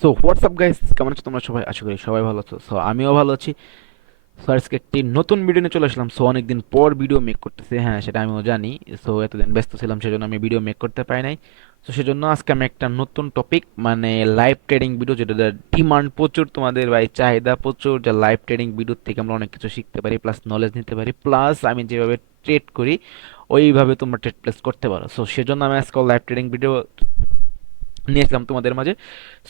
So WhatsApp guys, কেমন আছো তোমরা সবাই? আশা করি সবাই ভালো আছো। সো আমিও ভালো আছি। সো আজকে একটি নতুন ভিডিও নিয়ে চলে আসলাম। সো অনেকদিন পর ভিডিও মেক করতেছি, হ্যাঁ সেটা আমিও জানি। সো এতদিন ব্যস্ত ছিলাম, সেজন্য আমি ভিডিও মেক করতে পারি নাই। তো সেজন্য আজকে আমি একটা নতুন টপিক, মানে লাইভ ট্রেডিং ভিডিও, যেটা ডিমান্ড প্রচুর, তোমাদের ভাই চাহিদা প্রচুর, যে লাইভ ট্রেডিং ভিডিও থেকে আমরা অনেক কিছু শিখতে পারি, প্লাস নলেজ নিতে পারি, প্লাস আমি যেভাবে ট্রেড করি ওইভাবে তোমরা ট্রেড প্লেস করতে পারো। সো সেজন্য আমি আজকে লাইভ ট্রেডিং ভিডিও নিয়েছিলাম তোমাদের মাঝে।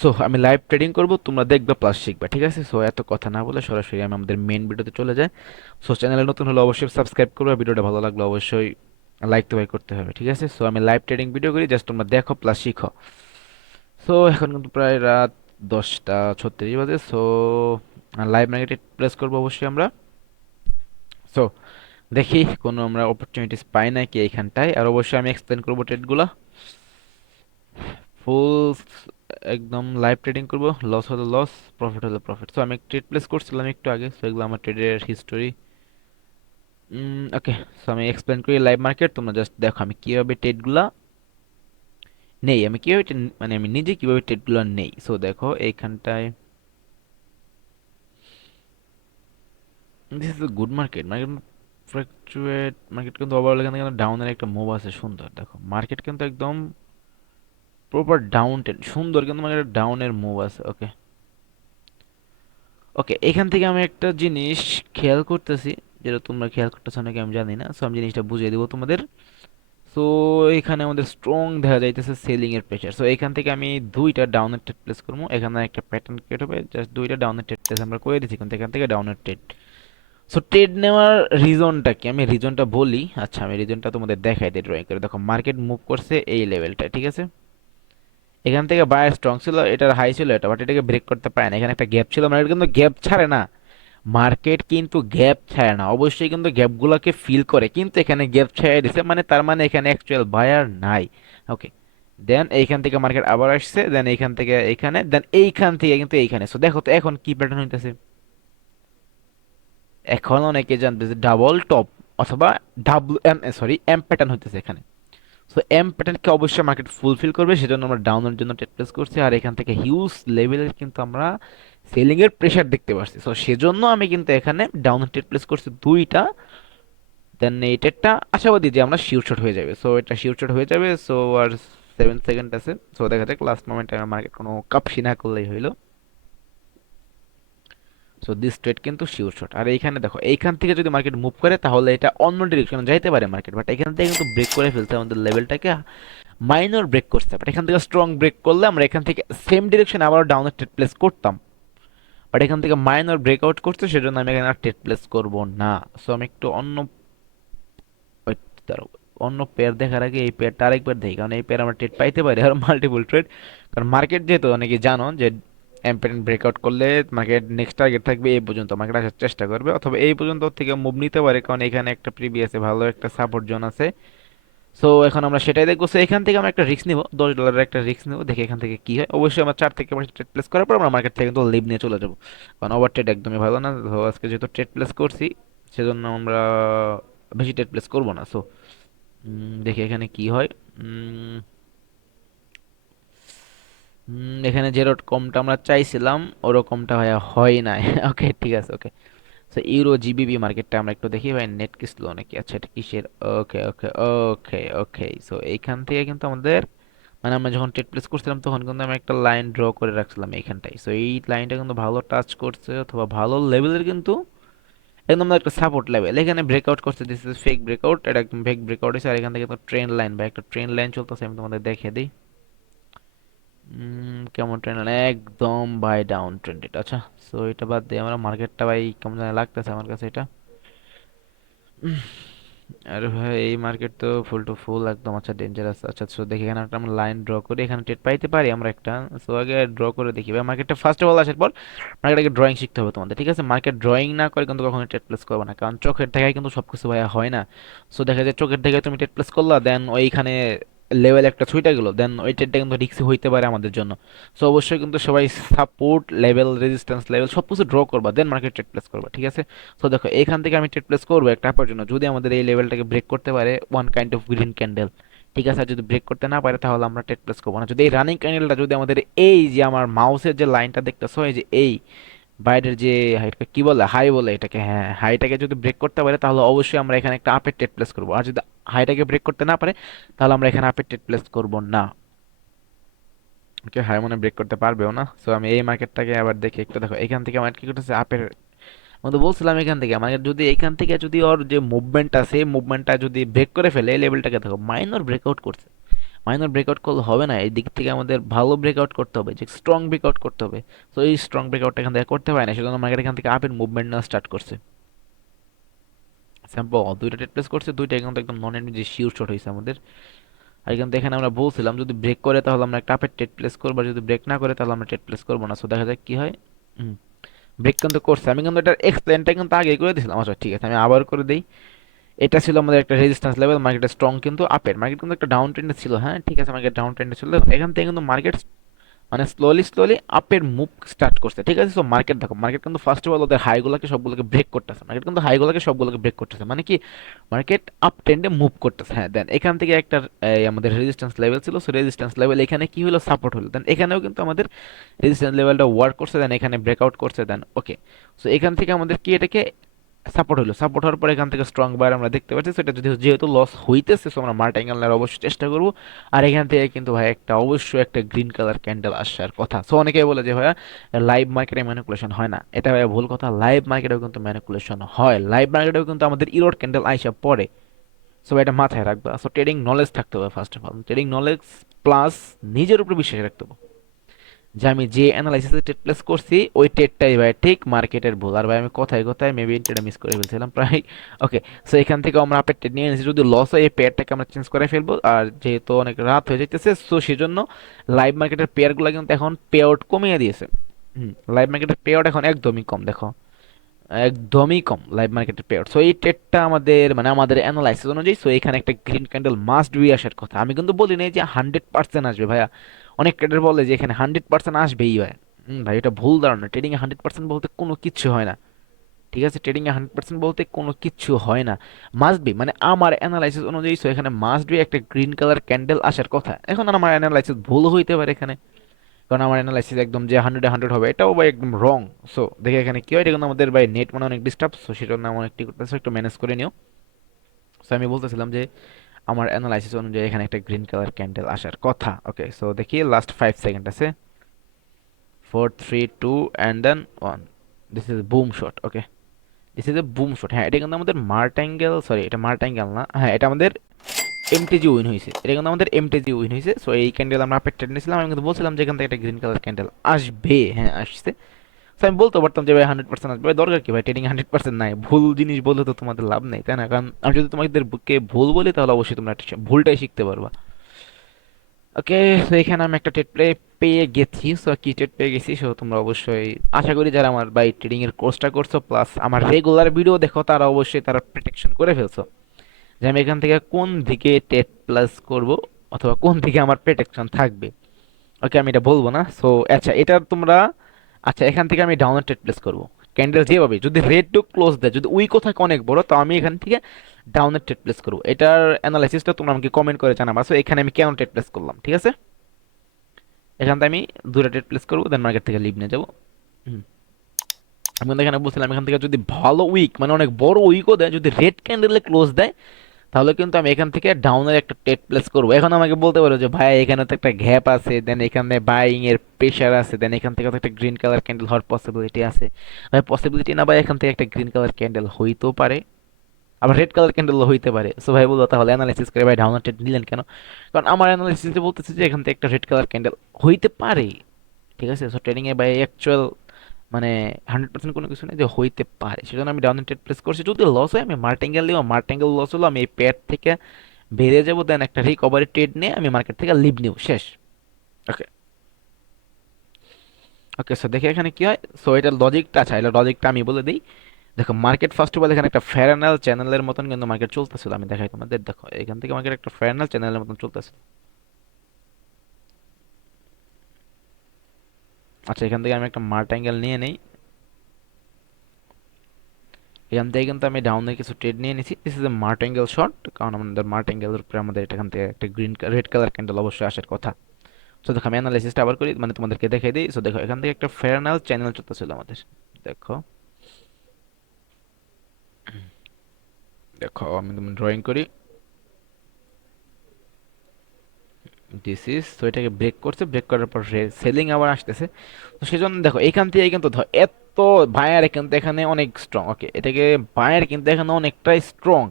সো আমি লাইভ ট্রেডিং করব, তোমরা দেখবে প্লাস শিখবে, ঠিক আছে? সো এত কথা না বলে সরাসরি আমি আমাদের মেন ভিডিওতে চলে যাই। সো চ্যানেলে নতুন হলে অবশ্যই সাবস্ক্রাইব করবে, ভিডিওটা ভালো লাগলে অবশ্যই লাইক তো ভাই করতে হবে, ঠিক আছে? সো আমি লাইভ ট্রেডিং ভিডিও করি, জাস্ট তোমরা দেখো প্লাস শিখো। সো এখন কিন্তু প্রায় রাত 10টা 36 বাজে। সো লাইভ মার্কেটে প্লেস করবো অবশ্যই আমরা। সো দেখি কোনো আমরা অপরচুনিটিস পাই নাকি এইখানটায়, আর অবশ্যই আমি এক্সপ্লেন করবো ট্রেডগুলো ফুল, একদম লাইভ ট্রেডিং করব। লস হলে লস, প্রফিট হলে প্রফিট। সো আমি ট্রেড প্লেস করছিলাম একটু আগে, সো এগুলো আমার ট্রেডের হিস্টোরি। ওকে, সো আমি এক্সপ্লেন করি লাইভ মার্কেট, তোমরা জাস্ট দেখো আমি কিভাবে ট্রেডগুলা নেই, আমি কিভাবে মানে আমি নিজে কিভাবে ট্রেডগুলো নেই। সো দেখো এইখানটায়, this is a good market. Market fluctuate, market কিন্তু ওভারঅল এখানে কিন্তু ডাউনের একটা মুভ আছে সুন্দর। দেখো মার্কেট কিন্তু একদম প্রপার ডাউন ট্রেন্ড, সুন্দর কিন্তু মার্কেট ডাউনের মুভ আছে। ওকে ওকে, এখান থেকে আমি একটা জিনিস খেয়াল করতেছি, যেটা তোমরা খেয়াল করতেছো নাকি আমি জানি না। সো আমি জিনিসটা বুঝিয়ে দেবো তোমাদের। সো এখানে আমাদের স্ট্রং দেখা যাইতেছে সেলিং এর প্রেসার। সো এখান থেকে আমি দুইটা ডাউনের ট্রেড প্লেস করবো, এখানে একটা প্যাটার্ন ক্রিয়েট হবে, জাস্ট দুইটা ডাউনের ট্রেড প্লেস আমরা করে দিচ্ছি, কিন্তু এখান থেকে ডাউনের ট্রেড। সো ট্রেড নেওয়ার রিজনটা কি, আমি রিজনটা বলি। আচ্ছা আমি রিজনটা তোমাদের দেখাই দিই ড্রয়িং করে। দেখো মার্কেট মুভ করছে এই লেভেলটা, ঠিক আছে? এখান থেকে বায়ার স্ট্রং ছিল, এটার হাই ছিল এটা, বাট এটাকে ব্রেক করতে পারে না। এখানে একটা গ্যাপ ছিল, মানে এটা কিন্তু গ্যাপ ছাড়ে না, মার্কেট কিন্তু গ্যাপ ছাড়ে না, অবশ্যই কিন্তু গ্যাপগুলোকে ফিল করে, কিন্তু এখানে গ্যাপ ছেড়ে দিছে, মানে তার মানে এখানে অ্যাকচুয়াল বায়ার নাই। ওকে, দেন এইখান থেকে মার্কেট আবার আসছে, দেন এইখান থেকে এইখানে, দেন এইখান থেকে কিন্তু এইখানে। সো দেখো তো এখন কি প্যাটার্ন হইতেছে। এখন অনেকে জানতেছে ডাবল টপ অথবা double M, sorry M pattern হইতেছে এখানে। সো এম প্যাটার্নকে অবশ্যই মার্কেট ফুলফিল করবে, সেজন্য আমরা ডাউনের জন্য ট্রেড প্লেস করছি। আর এখান থেকে হিউজ লেভেলের কিন্তু আমরা সেলিং এর প্রেসার দেখতে পাচ্ছি। সো সেজন্য আমি কিন্তু এখানে ডাউনের ট্রেড প্লেস করছি দুইটা। দেন এই ট্রেডটা আশাবাদী যে আমরা শিওর শট হয়ে যাবে। সো এটা শিওর শট হয়ে যাবে। সো আর 7 সেকেন্ড আছে। সো দেখা যাক লাস্ট মোমেন্টে আমার মার্কেট কোনো কাপসি না করলেই হইলো। সো দিস ট্রেড কিন্তু শিওর শট। আর এইখানে দেখো এইখান থেকে যদি মার্কেট মুভ করে তাহলে এটা অন্য ডিরেকশনে যাইতে পারে মার্কেট, বাট এখান থেকে কিন্তু ব্রেক করে ফেলছে আমাদের লেভেলটাকে, মাইনর ব্রেক করতে পারে। এখান থেকে স্ট্রং ব্রেক করলে আমরা এখান থেকে সেম ডিরেকশনে আবার ডাউনের ট্রেড প্লেস করতাম, বাট এখান থেকে মাইনর ব্রেকআউট করছে, সেজন্য আমি এখানে আর ট্রেড প্লেস করব না। সো আমি একটু অন্য, wait, দাঁড়াও, অন্য পেয়ার দেখার আগে এই পেয়ারটা আরেকবার দেখি, কারণ এই পেয়ার আমরা ট্রেড পাইতে পারি আর মাল্টিপল ট্রেড। কারণ মার্কেট যেহেতু অনেকে জানো যে এম্পেরেন্ট ব্রেকআউট করলে মার্কেট নেক্সট টার্গেট থাকবে এই পর্যন্ত, মার্কেট আসার চেষ্টা করবে, অথবা এই পর্যন্ত ওর থেকে মুভ নিতে পারে, কারণ এখানে একটা প্রিভিয়াসে ভালো একটা সাপোর্ট জোন আছে। সো এখন আমরা সেটাই দেখবো। সো এখান থেকে আমরা একটা রিস্ক নিব, $10 একটা রিস্ক নিব, দেখি এখান থেকে কি হয়। অবশ্যই আমরা 4 থেকে 5 ট্রেড প্লেস করার পর আমরা মার্কেট থেকে কিন্তু লিভ নিয়ে চলে যাবো, কারণ ওভার ট্রেড একদমই ভালো না। তো আজকে যেহেতু ট্রেড প্লেস করছি, সেজন্য আমরা বেশি ট্রেড প্লেস করবো না। সো দেখি এখানে কি হয়। উম, এখানে যেরকমটা আমরা চাইছিলাম ওরকমটা হয় নাই ওকে ঠিক আছে, ওকে। সো ইউরো জিবিবি মার্কেটটা আমরা একটু দেখি ভাই, নেট কি স্লো নাকি? আচ্ছা এটা কিসের? ওকে ওকে ওকে ওকে। সো এইখান থেকে কিন্তু আমাদের, মানে আমরা যখন ট্রেড প্লেস করছিলাম তখন কিন্তু আমি একটা লাইন ড্র করে রাখছিলাম এইখানটায়। সো এই লাইনটা কিন্তু ভালো টাচ করছে, অথবা ভালো লেভেলের কিন্তু একদম একটা সাপোর্ট লেভেল। এখানে ব্রেকআউট করছে, দিস ইজ ফেক ব্রেকআউট, এটা একদম ফেক ব্রেকআউট হয়েছে। আর এখান থেকে কিন্তু ট্রেন লাইন বা একটা ট্রেন লাইন চলতেছে, আমি তোমাদের দেখিয়ে দিই। কেমন ট্রেন লাইন, একদম বাই ডাউন ট্রেন্ডেড। আচ্ছা, সো এটা বাদ দিয়ে আমরা মার্কেটটা ভাই কেমন জানি লাগতেছে আমার কাছে এটা। আরে ভাই এই মার্কেট তো ফুল টু ফুল একদম আচ্ছা ডেঞ্জারাস। আচ্ছা সো দেখি এখানে একটা আমরা লাইন ড্র করি, এখানে ট্রেড পাইতে পারি আমরা একটা। সো আগে ড্র করে দেখি ভাই মার্কেটটা ফার্স্ট অফ অল আসার পর মার্কেটকে ড্রয়িং শিখতে হবে তোমাদের, ঠিক আছে? মার্কেট ড্রয়িং না করে কিন্তু কখনো ট্রেড প্লেস করবে না, কারণ চোখের দেখায় কিন্তু সবকিছু ভাইয়া হয় না। সো দেখা যায় চোখের দেখায় তুমি ট্রেড প্লেস করলা, দেন ওইখানে লেভেল একটা ছুঁইটা গেল, দেন ওই ট্রেডটা কিন্তু রিস্কি হইতে পারে আমাদের জন্য। সো অবশ্যই কিন্তু সবাই সাপোর্ট লেভেল, রেজিস্ট্যান্স লেভেল সব কিছু ড্র করবা, দেন মার্কেট ট্রেড প্লেস করবা, ঠিক আছে? তো দেখো এখান থেকে আমি ট্রেড প্লেস করবো একটা হাফের জন্য, যদি আমাদের এই লেভেলটাকে ব্রেক করতে পারে one kind of green candle, ঠিক আছে, আর যদি ব্রেক করতে না পারে তাহলে আমরা ট্রেড প্লেস করবো না। যদি এই রানিং ক্যান্ডেলটা যদি আমাদের এই যে আমার মাউসের যে লাইনটা দেখতেছো, এই যে এই বাইরের যে হাইটকে কি বলে, হাই বলে এটাকে, হ্যাঁ হাইটাকে যদি ব্রেক করতে পারে তাহলে অবশ্যই আমরা এখানে একটা আপের ট্রেড প্লেস করবো। আর যদি হাইটাকে ব্রেক করতে না পারে তাহলে আমরা এখানে আপের ট্রেড প্লেস করবো না। ওকে, হাই মনে ব্রেক করতে পারবেও না। সো আমি এই মার্কেটটাকে আবার দেখি একটু, দেখো এখান থেকে আমার কি করতেছে আপের, আমি তো বলছিলাম এখান থেকে মানে যদি এখান থেকে যদি ওর যে মুভমেন্ট আছে মুভমেন্টটা যদি ব্রেক করে ফেলে, এই লেভেলটাকে দেখো মাইনর ব্রেকআউট করছে। মাইনর ব্রেকআউট করলে হবে না, এই দিক থেকে আমাদের ভালো ব্রেকআউট করতে হবে, যে স্ট্রং ব্রেকআউট করতে হবে। তো এই স্ট্রং ব্রেকআউটটা এখান থেকে করতে পারে না, সেজন্য মার্কেট এখান থেকে আপের মুভমেন্ট নেওয়া স্টার্ট করছে। স্যাম্পল দুইটা ট্রেড প্লেস করছে, দুইটা কিন্তু একদম নন এন্ড যে শিওর শট হয়েছে আমাদের। আর কিন্তু এখানে আমরা বলছিলাম যদি ব্রেক করে তাহলে আমরা একটা আপের ট্রেড প্লেস করবো, আর যদি ব্রেক না করে তাহলে আমরা ট্রেড প্লেস করবো না। সো দেখা যাক কি হয়। ব্রেক কিন্তু করছে, আমি কিন্তু এটার এক্সপ্লেনটা কিন্তু আগে করে দিয়েছিলাম। আচ্ছা ঠিক আছে, আমি আবার করে দিই। এটা ছিল আমাদের একটা রেজিস্ট্যান্স লেভেল, মার্কেটে স্ট্রং কিন্তু আপের, মার্কেট কিন্তু একটা ডাউন ট্রেন্ডে ছিল, হ্যাঁ ঠিক আছে মার্কেট ডাউন ট্রেন্ডে ছিল, এখান থেকে কিন্তু মার্কেট মানে স্লোলি স্লোলি আপের মুভ স্টার্ট করছে। ঠিক আছে, সো মার্কেট দেখো, মার্কেট কিন্তু ফার্স্ট অফ অল ওদের হাইগুলোকে সবগুলোকে ব্রেক করতেছে, মার্কেট কিন্তু হাইগুলোকে সবগুলোকে ব্রেক করতেছে, মানে কি মার্কেট আপ ট্রেন্ডে মুভ করতেছে। হ্যাঁ, দেন এখান থেকে একটা আমাদের রেজিস্ট্যান্স লেভেল ছিল, সো রেজিস্ট্যান্স লেভেল এখানে কি হলো, সাপোর্ট হলো, দেন এখানেও কিন্তু আমাদের রেজিস্ট্যান্স লেভেলটা ওয়ার্ক করছে, দেন এখানে ব্রেকআউট করছে, দেন ওকে। সো এখান থেকে আমাদের কি এটাকে সাপোর্ট হলো, সাপোর্ট হওয়ার পর এখান থেকে স্ট্রং বার আমরা দেখতে পাচ্ছি। সেটা যদি যেহেতু লস হইতেছে, সো আমরা মার্ট অ্যাঙ্গেল নেওয়ার অবশ্যই চেষ্টা করব। আর এখান থেকে কিন্তু ভাই একটা অবশ্যই একটা গ্রিন কালার ক্যান্ডেল আসার কথা। সো অনেকেই বলে যে ভাইয়া লাইভ মার্কেটে ম্যানিপুলেশন হয় না, এটা ভাইয়া ভুল কথা, লাইভ মার্কেটেও কিন্তু ম্যানিপুলেশন হয়, লাইভ মার্কেটেও কিন্তু আমাদের ইরোড ক্যান্ডেল আইসা পড়ে। সো এটা মাথায় রাখবা। সো ট্রেডিং নলেজ থাকতে হবে first of all, trading knowledge plus নিজের উপর বিশ্বাস রাখতে হবে যে আমি যে অ্যানালাইসিসে ট্রেড প্লেস করছি ওই ট্রেডটাই ভাই ঠিক, মার্কেটের ভুল। আর ভাই আমি কথায় কথায় মেবি ট্রেডটা মিস করে ফেলছিলাম প্রায়। ওকে, সো এখান থেকে আমরা আপের ট্রেড নিয়ে নিয়েছি, যদি লস হয় এই পেয়ারটাকে আমরা চেঞ্জ করে ফেলবো। আর যেহেতু অনেক রাত হয়ে যাইতেছে, সো সেজন্য লাইভ মার্কেটের পেয়ারগুলো কিন্তু এখন পে আউট কমিয়ে দিয়েছে। লাইভ মার্কেটের পে আউট এখন একদমই কম, দেখো একদমই কম লাইভ মার্কেটের পে আউট। সো এই ট্রেডটা আমাদের মানে আমাদের অ্যানালাইসিস অনুযায়ী, সো এখানে একটা গ্রিন ক্যান্ডেল মাস্ট বি আসার কথা। আমি কিন্তু বলি নাই যে 100% আসবে ভাইয়া, অনেক ট্রেডার বলে যে এখানে 100% আসবেই ভাই। ভাই এটা ভুল ধারণা, ট্রেডিং এ 100% বলতে কোনো কিচ্ছু হয় না। ঠিক আছে, ট্রেডিং এ 100% বলতে কোনো কিচ্ছু হয় না, মাস্ট বি মানে আমার অ্যানালাইসিস অনুযায়ী, সো এখানে মাস্ট বি একটা গ্রিন কালার ক্যান্ডেল আসার কথা। এখন আমার অ্যানালাইসিস ভুল হইতে পারে এখানে, কারণ আমার অ্যানালাইসিস একদম যে 100-এ 100 হবে এটাও ভাই একদম রং। সো দেখে এখানে কি হয়, এটা কিন্তু আমাদের ভাই নেট মানে অনেক ডিস্টার্ব, সো সেটা জন্য আমার একটু করতেছে, একটু ম্যানেজ করে নিও। সো আমি বলতেছিলাম যে আমার অ্যানালাইসিস অনুযায়ী এখানে একটা গ্রিন কালার ক্যান্ডেল আসার কথা। ওকে, সো দেখি লাস্ট 5 সেকেন্ড আছে, 4 3 2 and then 1, this is boom shot. Okay, this is a boom shot. হ্যাঁ এটা কিন্তু আমাদের মার্টাঙ্গেল, সরি এটা মার্টাঙ্গেল না, হ্যাঁ এটা আমাদের এমটিজি উইন হয়েছে, এটা কিন্তু আমাদের এমটিজি উইন হয়েছে। সো এই ক্যান্ডেল আমরা আপের ট্রেড নিয়েছিলাম, আমি কিন্তু বলছিলাম যে এখান থেকে একটা গ্রিন কালার ক্যান্ডেল আসবে, হ্যাঁ আসছে। তো আমি বলতে পারতাম যে ভাই 100% আসবে, ভাই দরকার কি ভাই, ট্রেডিং 100% নাই, ভুল জিনিস বলে তো তোমাদের লাভ নেই তাই না? কারণ আমি যদি তোমাদেরকে ভুল বলি তাহলে অবশ্যই তোমরা একটা ভুলটাই শিখতে পারবা। ওকে, তো এখানে আমি একটা ট্রেড প্লে পেয়ে গেছি। সো কি ট্রেড পেয়ে গেছি, সো তোমরা অবশ্যই আশা করি যারা আমার বাই ট্রেডিং এর কোর্সটা করছো প্লাস আমার রেগুলার ভিডিও দেখো তারা অবশ্যই তারা প্রেডিকশন করে ফেলছো যে আমি এখান থেকে কোন দিকে ট্রেড প্লাস করব অথবা কোন দিকে আমার প্রোটেকশন থাকবে। ওকে, আমি এটা বলবো না। সো আচ্ছা এটা তোমরা, আচ্ছা এখান থেকে আমি ডাউন ট্রেড প্লেস করবো, ক্যান্ডেল যেভাবে যদি রেড টু ক্লোজ দেয়, যদি উইকও থাকে অনেক বড়, তো আমি এখান থেকে ডাউনের ট্রেড প্লেস করবো। এটার অ্যানালাইসিসটা তোমরা আমাকে কমেন্ট করে জানাবা। সো এখানে আমি কেন ট্রেড প্লেস করলাম, ঠিক আছে? এখান থেকে আমি দুটো ট্রেড প্লেস করবো, দেন মার্কেট থেকে লিভ নিয়ে যাবো। হুম, আমি কিন্তু এখানে বলছিলাম এখান থেকে যদি ভালো উইক মানে অনেক বড় উইকও দেয়, যদি রেড ক্যান্ডেলে ক্লোজ দেয়, তাহলে কিন্তু আমি এখান থেকে ডাউনের একটা ট্রেড প্লেস করবো। এখন আমাকে বলতে পারো যে ভাই এখানে তো একটা গ্যাপ আছে, দেন এখানে বাইং এর প্রেশার আছে, দেন এখান থেকে তো একটা গ্রিন কালার ক্যান্ডেল হওয়ার পসিবিলিটি আছে। ভাই পসিবিলিটি না ভাই, এখান থেকে একটা গ্রিন কালার ক্যান্ডেল হইতেও পারে, আবার রেড কালার ক্যান্ডেল হইতে পারে। সো ভাই বলবো তাহলে অ্যানালাইসিস করে ভাই ডাউনের ট্রেড নিলেন কেন? কারণ আমার অ্যানালাইসিসে বলতেছে যে এখান থেকে একটা রেড কালার ক্যান্ডেল হইতে পারে। ঠিক আছে, সো ট্রেডিং এ ভাই অ্যাকচুয়াল মানে 100% কোনো কিছু নেই যে হইতে পারে, সেজন্য আমি ডাউন ট্রেড প্লেস করছি। যদি লস হয় আমি মার্টিঙ্গেল দিব, মার্টিঙ্গেল লস হলো আমি এই পেয়ার থেকে বেরিয়ে যাবো, দেন একটা রিকভারি ট্রেড নিয়ে আমি মার্কেট থেকে লিভ নিব, শেষ। ওকে, ওকে, সো দেখে এখানে কি হয়। সো এটা লজিকটা, আচ্ছা এটা লজিকটা আমি বলে দিই। দেখো মার্কেট ফার্স্ট অফ অল এখানে একটা ফ্যারানাল চ্যানেলের মতন কিন্তু মার্কেট চলতেছিল, আমি দেখাই তোমাদের, দেখো এখান থেকে মার্কেট একটা ফ্যারানাল চ্যানেলের মতন চলতেছে। আচ্ছা এখান থেকে আমি একটা মার্ট অ্যাঙ্গেল নিয়ে নেই, এখান থেকে কিন্তু আমি ডাউনের কিছু ট্রেড নিয়ে নিছি। দিস ইজ এ মার্টেঙ্গেল শট, কারণ আমাদের মার্টেঙ্গেলের উপরে আমাদের এখান থেকে একটা রেড কালার ক্যান্ডেল অবশ্যই আসার কথা। সো দেখো আমি অ্যানালাইসিসটা আবার করি, মানে তোমাদেরকে দেখাই দিই। সো দেখো এখান থেকে একটা ফেয়ারনাল চ্যানেল চলতেছিল আমাদের। দেখো, দেখো আমি তুমি ড্রয়িং করি, দিস ইজ, তো এটাকে ব্রেক করছে, ব্রেক করার পর সেলিং আবার আসতেছে। তো সেজন্য দেখো এখান থেকে কিন্তু এত বায়ার কিন্তু এখানে অনেক স্ট্রং, ওকে এটাকে বায়ার কিন্তু এখানে অনেকটাই স্ট্রং,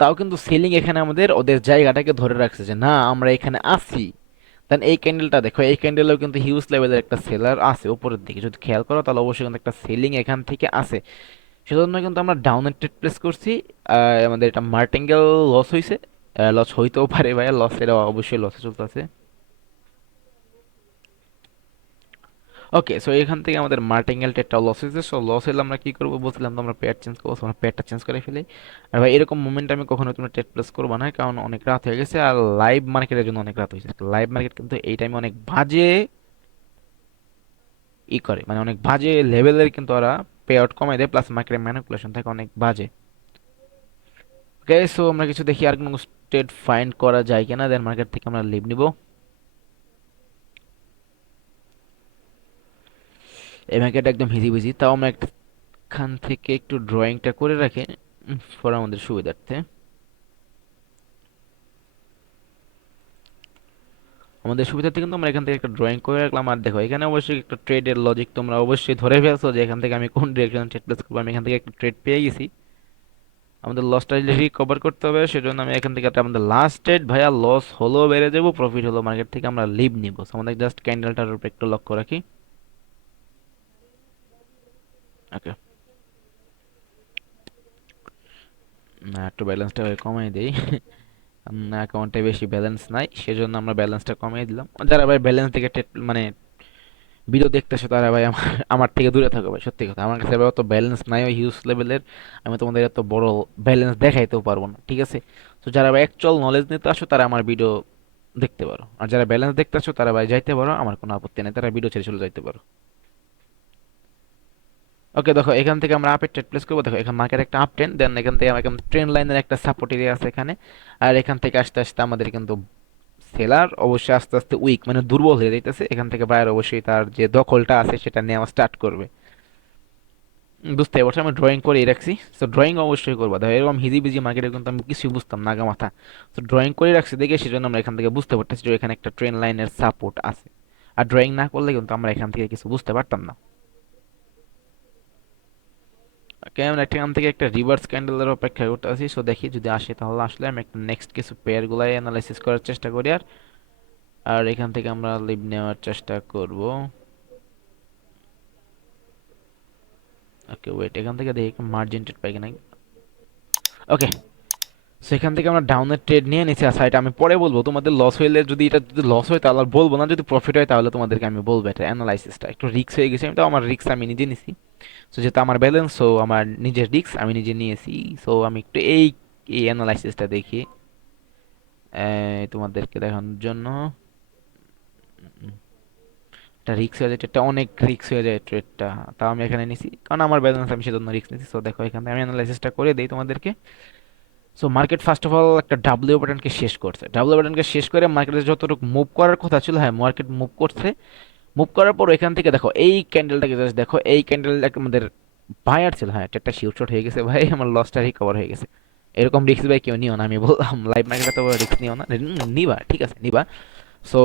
তাও কিন্তু সেলিং এখানে আমাদের ওদের জায়গাটাকে ধরে রাখছে যে না আমরা এখানে আছি। দেন এই ক্যান্ডেলটা দেখো, এই ক্যান্ডেলেও কিন্তু হিউজ লেভেলের একটা সেলার আছে উপরের দিকে, যদি খেয়াল করো তাহলে অবশ্যই কিন্তু একটা সেলিং এখান থেকে আছে। সেজন্য কিন্তু আমরা ডাউনের ট্রেড প্লেস করছি। আমাদের এটা মার্টিঙ্গেল লস হয়েছে, লস হইতেও পারে ভাই, লস এটা অবশ্যই লসে চলতেছে। ওকে, সো এখান থেকে আমাদের মার্টিঙ্গেল ট্রেডটা লস হয়েছে। সো লস হলে আমরা কি করবো বলছিলাম তো, আমরা পেয়ার চেঞ্জ করবো। So, আমরা পেয়ারটা চেঞ্জ করে ফেলি। আর ভাই এরকম মোমেন্ট আমি কখনো তোমরা ট্রেড প্লেস করবো না, কারণ অনেক রাত হয়ে গেছে আর লাইভ মার্কেটের জন্য অনেক রাত হয়েছে। লাইভ মার্কেট কিন্তু এই টাইমে অনেক বাজে করে, মানে অনেক বাজে লেভেলের কিন্তু ওরা পে আউট কমাই দেয়, প্লাস মার্কেটের ম্যানিপুলেশন থাকে অনেক বাজে। ওকে, সো আমরা কিছু দেখি আর কোনো ট্রেড ফাইন্ড করা যায় কিনা, দেন মার্কেট থেকে আমরা লিভ নিব। এই মার্কেট একদম হিজি বিজি, তাও আমরা এখান থেকে একটু ড্রয়িংটা করে রাখি ফর আমাদের সুবিধার্থে। আমাদের সুবিধার্থে কিন্তু আমরা এখান থেকে একটা ড্রয়িং করে রাখলাম। আর দেখো এখানে অবশ্যই একটা ট্রেডের লজিক তোমরা অবশ্যই ধরে ফেলছো যে এখান থেকে আমি কোন ডিরেকশন ট্রেড প্লেস করবো। আমি এখান থেকে একটা ট্রেড পেয়ে গেছি, আমাদের লসটা রিকভার করতে হবে, সেজন্য আমি এখান থেকে একটা আমাদের লাস্ট ট্রেড ভাইয়া, লস হলো বেড়ে যাবো, প্রফিট হলো মার্কেট থেকে আমরা লিভ নিব। So, আমাদের জাস্ট ক্যান্ডেলটার উপর একটু লক্ষ্য রাখি। ওকে, না একটু ব্যালেন্সটা কমাই দেই অ্যাকাউন্টে বেশি ব্যালেন্স নাই, সেজন্য আমরা ব্যালেন্সটা কমিয়ে দিলাম। যারা ভাই ব্যালেন্স থেকে মানে ভিডিও দেখতেছো তারা ভাই আমার আমার থেকে দূরে থাকো ভাই, সত্যি কথা। আমার কাছে ভাই অত ব্যালেন্স নাই ওই হিউজ লেভেলের, আমি তোমাদের এত বড় ব্যালেন্স দেখাইতেও পারবো না, ঠিক আছে। তো যারা ভাই অ্যাকচুয়াল নলেজ নিতে আসো তারা আমার ভিডিও দেখতে পারো, আর যারা ব্যালেন্স দেখতে আসো তারা ভাই যাইতে পারো, আমার কোনো আপত্তি নেই, তারা ভিডিও ছেড়ে চলে যাইতে পারো। ওকে, দেখো এখান থেকে আমরা আপের ট্রেড প্লেস করবো। দেখো এখানে মার্কেট একটা আপ ট্রেন্ড, দেন এখান থেকে আমার ট্রেন লাইনের একটা সাপোর্ট এরিয়া আছে এখানে। আর এখান থেকে আস্তে আস্তে আমাদের কিন্তু সেলার অবশ্যই আস্তে আস্তে উইক, মানে দুর্বল হয়ে যাইতেছে। এখান থেকে বায়ার অবশ্যই তার যে দখলটা আছে সেটা নেওয়া স্টার্ট করবে। বুঝতে পারছি, আমি ড্রয়িং করে রাখছি। তো ড্রয়িং অবশ্যই করবো, দেখো এরকম হিজি বিজি মার্কেটে কিন্তু আমি কিছুই বুঝতাম না আগা মাথা। তো ড্রয়িং করে রাখছি দেখে সেজন্য আমরা এখান থেকে বুঝতে পারতেছি যে এখানে একটা ট্রেন লাইনের সাপোর্ট আছে। আর ড্রয়িং না করলে কিন্তু আমরা এখান থেকে কিছু বুঝতে পারতাম না। ওকে, আমরা এখান থেকে একটা রিভার্স ক্যান্ডেলের অপেক্ষা করতে আছি। সো দেখি যদি আসে তাহলে আসলে আমি একটা নেক্সট কিছু পেয়ার গুলাই অ্যানালাইসিস করার চেষ্টা করি। আর আর এখান থেকে আমরা লিভ নেওয়ার চেষ্টা করব। ওকে ওয়েট, এখান থেকে দেখি মার্জিন ট্রেড পাই কিনা। ওকে, সেখান থেকে আমরা ডাউনের ট্রেড নিয়ে নিচ্ছি। আচ্ছা এটা আমি পরে বলবো তোমাদের, লস হইলে যদি এটা যদি লস হয় তাহলে আর বলবো না, যদি প্রফিট হয় তাহলে তোমাদেরকে আমি বলবো। এটা অ্যানালাইসিসটা একটু রিস্ক হয়ে গেছে, আমি তো আমার রিস্ক আমি নিজে নিছি। সো যেহেতু আমার ব্যালেন্স, সো আমার নিজের রিস্ক আমি নিজে নিয়েছি। সো আমি একটু এই এই অ্যানালাইসিসটা দেখি তোমাদেরকে দেখানোর জন্য। এটা রিস্ক হয়ে যায়, ট্রেডটা অনেক রিস্ক হয়ে যায় ট্রেডটা, তাও আমি এখানে নিছি কারণ আমার ব্যালেন্স, আমি সেজন্য রিস্ক নিছি। সো দেখো এখানে আমি অ্যানালাইসিসটা করে দিই তোমাদেরকে। So market first of all একটা ডাব্লিউ প্যাটার্নকে শেষ করছে, ডাব্লিউ প্যাটার্নকে শেষ করে মার্কেটে যতটুকু মুভ করার কথা ছিল, হ্যাঁ মার্কেট মুভ করছে। মুভ করার পর এখান থেকে দেখো এই ক্যান্ডেলটাকে জাস্ট দেখো, এই ক্যান্ডেলটা আমাদের বায়ার ছিল, হ্যাঁ ট্রেডটা শিওর শট হয়ে গেছে ভাই, আমার লসটা রিকভার হয়ে গেছে। এরকম রিস্ক ভাই কেউ নিও না, আমি বললাম লাইভ মার্কেটে তো রিস্ক নিও না। নিবা ঠিক আছে নিবা। সো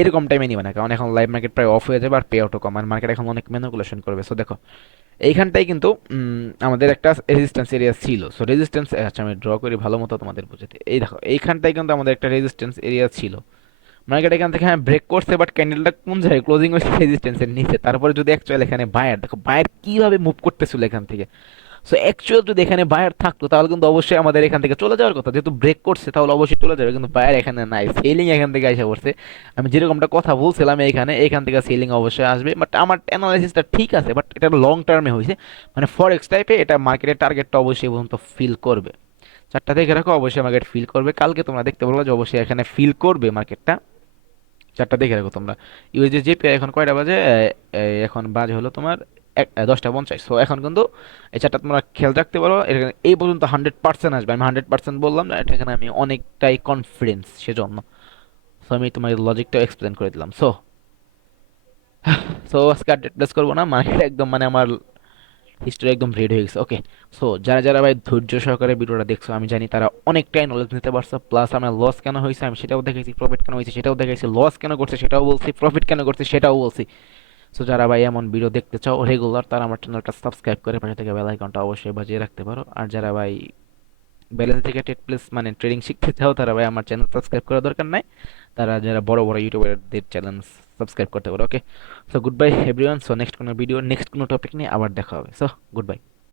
এরকম টাইমে নিবা না, কারণ এখন লাইভ মার্কেট প্রায় অফ হয়ে যাবে আর পে আউটও কম, আর মার্কেট এখন অনেক ম্যানিপুলেশন করবে। সো দেখো এইখানটাই কিন্তু আমাদের একটা রেজিস্ট্যান্স এরিয়া ছিল। সো রেজিস্ট্যান্স, আচ্ছা আমি ড্র করি ভালো মতো তোমাদের বুঝাতে। এই দেখো এইখানটাই কিন্তু আমাদের একটা রেজিস্ট্যান্স এরিয়া ছিল। মার্কেট এখান থেকে হ্যাঁ ব্রেক করছে, বাট ক্যান্ডেলটা কোন জায়গায় ক্লোজিং হয়েছে, রেজিস্ট্যান্সের নিচে। তারপরে যদি অ্যাকচুয়াল এখানে বায়ার, দেখো বায়ার কিভাবে মুভ করতেছিল এখান থেকে। সো অ্যাকচুয়াল যদি এখানে বায়ার থাকতো তাহলে কিন্তু অবশ্যই আমাদের এখান থেকে চলে যাওয়ার কথা, যেহেতু ব্রেক করছে তাহলে অবশ্যই চলে যাবে, কিন্তু বায়ার এখানে নাই, সেলিং এখান থেকে এসে পড়ছে। আমি যেরকমটা কথা বলছিলাম এখানে, এখান থেকে সেলিং অবশ্যই আসবে, বাট আমার অ্যানালাইসিসটা ঠিক আছে, বাট এটা লং টার্মে হয়েছে। মানে ফরেক্স টাইপে এটা মার্কেটের টার্গেটটা অবশ্যই পর্যন্ত ফিল করবে। চারটা দেখে রাখো, অবশ্যই মার্কেট ফিল করবে, কালকে তোমরা দেখতে পারবে যে অবশ্যই এখানে ফিল করবে মার্কেটটা। চারটা দেখে রাখো তোমরা। ইউএসডি জিপি এখন কয়টা বাজে, এখন বাজে হলো তোমার 10টা 50। সো এখন কিন্তু এই চারটা তোমরা খেয়াল রাখতে পারো, এই পর্যন্ত 100% আসবে, আমি 100% বললাম না, এটা এখানে আমি অনেকটাই কনফিডেন্স সেজন্য। সো আমি তোমার লজিকটা এক্সপ্লেন করে দিলাম। সো সো আজকে আর ডেট প্লেস করবো না, মার্কেট একদম মানে আমার হিস্টোরি একদম রেডি হয়ে গেছে। ওকে, সো যারা যারা ভাই ধৈর্য সহকারে ভিডিওটা দেখছো, আমি জানি তারা অনেকটাই নলেজ নিতে পারছো, প্লাস আমার লস কেন হয়েছে আমি সেটাও দেখাইছি, প্রফিট কেন হয়েছে সেটাও দেখাইছি, লস কেন করছে সেটাও বলছি, প্রফিট কেন করছে সেটাও বলছি। সো যারা ভাই এমন ভিডিও দেখতে চাও রেগুলার, তারা আমার চ্যানেলটা সাবস্ক্রাইব করে পাশে থেকে বেল আইকনটা অবশ্যই বাজিয়ে রাখতে পারো। আর যারা ভাই ব্যালেন্স থেকে ট্রেড প্লেস মানে ট্রেডিং শিখতে চাও, তারা ভাই আমার চ্যানেল সাবস্ক্রাইব করার দরকার নাই, তারা যারা বড় বড় ইউটিউবারদের চ্যানেল সাবস্ক্রাইব করতে পারো। Okay, so good bye everyone. So next কোনো ভিডিও, নেক্সট কোনো টপিক নিয়ে আবার দেখা হবে। So good by.